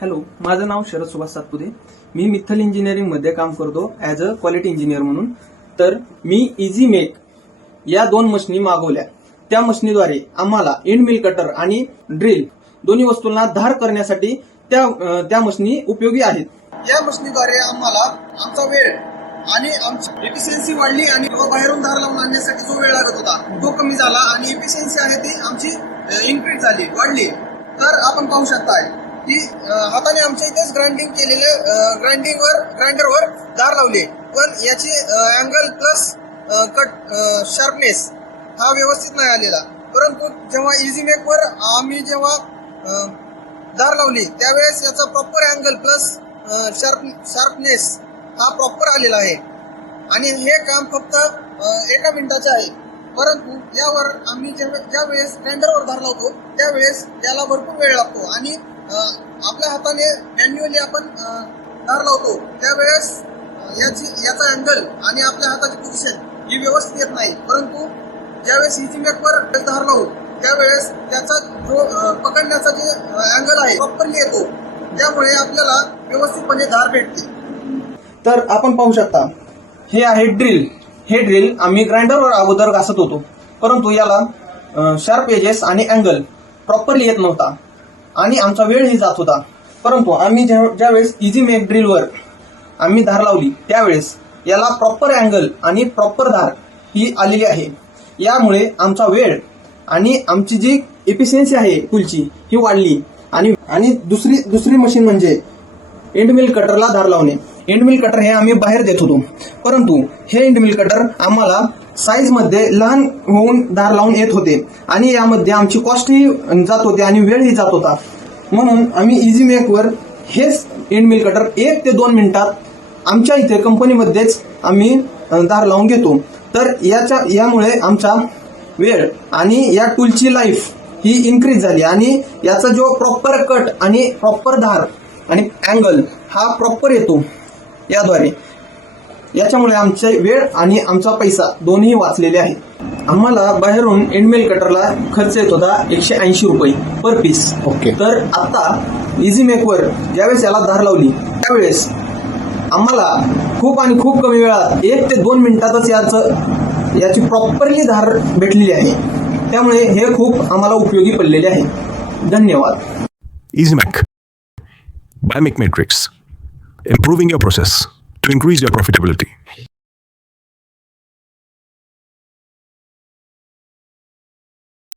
Hello, माझं नाव शरद सुभाष सातपुते. मी मित्तल इंजिनिअरिंगमध्ये काम करतो ॲज अ क्वालिटी इंजिनियर म्हणून. तर मी इझी मेक या 2 मशीनी मागवल्या. त्या मशीनीद्वारे आम्हाला एंड मिल कटर आणि ड्रिल दोन्ही वस्तूंना धार करण्यासाठी त्या मशीनी उपयोगी आहेत. या मशीनीद्वारे आम्हाला आमचा वेळ आणि आमची एफिशियन्सी वाढली आणि बाहेरून धार लावून आणण्यासाठी जो वेळ लागत होता तो कमी झाला आणि एफिशियन्सी आहे ती आमची इन्क्रीज झाली, वाढली. तर आपण पाहू शकताय की हाताने आमच्या इथेच ग्राइंडरवर धार लावली, पण याची अँगल प्लस कट शार्पनेस हा व्यवस्थित नाही आलेला. परंतु जेव्हा इझी मेकवर आम्ही जेव्हा धार लावली त्यावेळेस याचा प्रॉपर अँगल प्लस शार्पनेस हा प्रॉपर आलेला आहे आणि हे काम फक्त 1 मिनिटाचे आहे. परंतु यावर आम्ही ज्या वेळेस ग्राइंडरवर धार लावतो त्यावेळेस याला भरपूर वेळ लागतो आणि आपल्या हाताने मॅन्युअली आपण धार लावतो त्यावेळेस याचा अँगल आणि आपल्या हाताची पोझिशन ही व्यवस्थित येत नाही. परंतु ज्यावेळेस इझी मेकवर धार लावू त्यावेळेस त्याचा जो पकडण्याचा जे अँगल आहे प्रॉपरली येतो, त्यामुळे आपल्याला व्यवस्थितपणे धार भेटते. तर आपण पाहू शकता, हे आहे ड्रिल. हे ड्रिल आम्ही ग्राइंडरवर अगोदर घासत होतो, परंतु याला शार्प एजेस आणि अँगल प्रॉपरली येत नव्हता आणि आमचा वेळही जात होता. परंतु आम्ही ज्यावेळेस इझी मेक ड्रिलवर आम्ही धार लावली त्यावेळेस याला प्रॉपर अँगल आणि प्रॉपर धार ही आलेली आहे. यामुळे आमचा वेळ आणि आमची जी एफिशियन्सी आहे टूलची ही वाढली. आणि दुसरी मशीन म्हणजे एंड मिल कटरला धार लावणे. एंड मिल कटर हे आम्ही बाहेर देत होतो, परंतु हे एंड मिल कटर आम्हाला साईज मध्ये लहान होऊन धार लावून येत होते आणि यामध्ये आमची कॉस्टही जात होती आणि वेळही जात होता. म्हणून आम्ही इझी मेकवर हेच एंड मिल कटर 1 ते 2 मिनिटात आमच्या इथे कंपनीमध्येच आम्ही धार लावून घेतो. तर यामुळे आमचा वेळ आणि या टूलची लाईफ ही इन्क्रीज झाली आणि याचा जो प्रॉपर कट आणि प्रॉपर धार आणि अँगल हा प्रॉपर येतो याद्वारे. याच्यामुळे आमचा वेळ आणि आमचा पैसा दोन्ही वाचलेले आहेत. आम्हाला बाहेरून एंड मिल कटरला खर्च येत होता 180 रुपये पर पीस. ओके. तर आता इझी मेकवर ज्यावेळेस याला धार लावली त्यावेळेस आम्हाला खूप कमी वेळात 1 ते 2 मिनिटातच याची प्रॉपरली धार भेटलेली आहे. त्यामुळे हे खूप आम्हाला उपयोगी पडलेले आहे. धन्यवाद. EasyMac by Make Matrix, improving your process to increase your profitability.